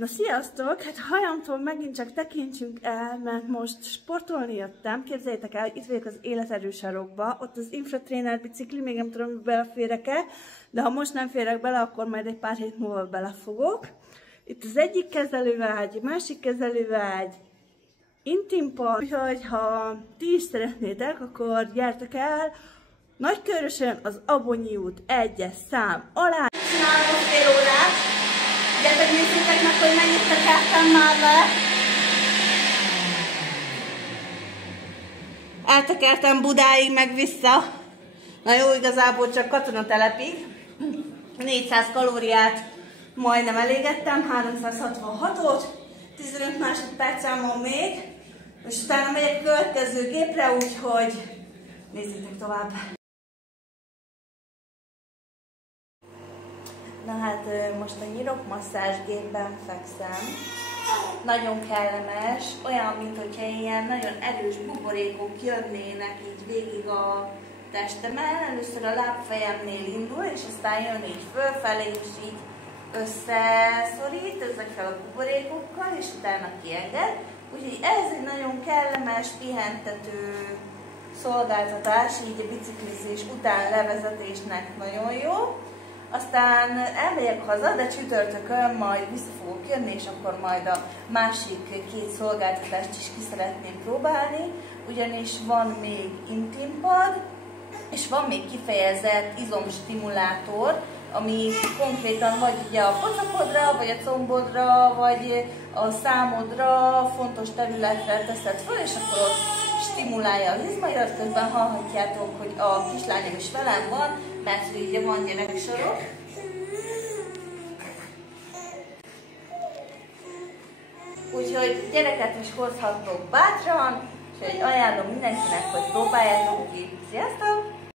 Na sziasztok! Hát hajamtól megint csak tekintsünk el, mert most sportolni jöttem. Képzeljétek el, itt vagyok az életerő sarokba, ott az infratréner bicikli, még nem tudom, hogy beleférek-e, de ha most nem férek bele, akkor majd egy pár hét múlva belefogok. Itt az egyik kezelőágy, másik kezelőágy, intimpad, úgyhogy ha ti is szeretnétek, akkor gyertek el Nagykörösön az Abonyi út 1-es szám alá. Csinálom fél órát. Gyertek, nézzétek meg, hogy mennyit tekertem már le. Eltekertem Budáig, meg vissza. Na jó, igazából csak Katonatelepig. 400 kalóriát majdnem elégettem, 366-ot. 15 másodpercen van még. És utána megyek következő gépre, úgyhogy nézzétek tovább. Na hát most a nyirokmasszázsgépben fekszem. Nagyon kellemes, olyan, mintha ilyen nagyon erős buborékok jönnének így végig a testemen. Először a lábfejemnél indul, és aztán jön így fölfelé, és így összeszorít ezekkel a buborékokkal, és utána kienged. Úgyhogy ez egy nagyon kellemes, pihentető szolgáltatás, így a biciklizés után levezetésnek nagyon jó. Aztán elmegyek haza, de csütörtökön majd vissza fogok jönni, és akkor majd a másik két szolgáltatást is ki szeretném próbálni, ugyanis van még intimpad, és van még kifejezett izomstimulátor, ami konkrétan vagy ugye a pocakodra, vagy a combodra, vagy a számodra fontos területre teszed föl, és akkor ott stimulálja az izmaidat. Közben hallhatjátok, hogy a kislányom is velem van, mert ugye van gyereksorok. Úgyhogy gyereket is hozhattok bátran, úgyhogy ajánlom mindenkinek, hogy próbáljátok ki. Sziasztok!